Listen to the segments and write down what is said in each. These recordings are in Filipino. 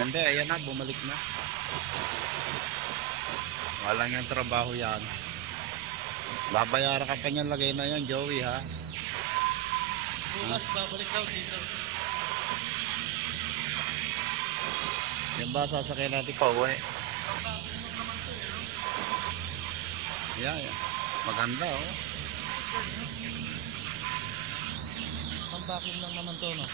Hindi, ayan na, bumalik na. Walang yung trabaho yan. Babayaran ka pa niyan, lagay na yan, Joey, ha? Bukas, babalik daw dito. Yan ba, sasakyan natin pa uwi? Yan, yan. Maganda, oh. Pambakin lang naman to, no?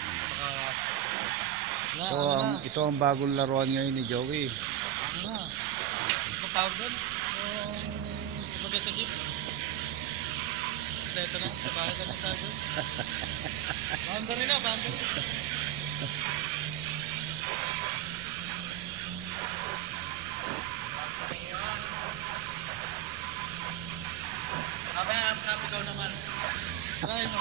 Ito ang bagong laruan ngayon ni Joey. Ano na? Ano tawag doon? Yung kumbaga sa jeep. Ito na, sa bahay ka na tayo doon. Boundary na, boundary. Ikaw naman. Try mo.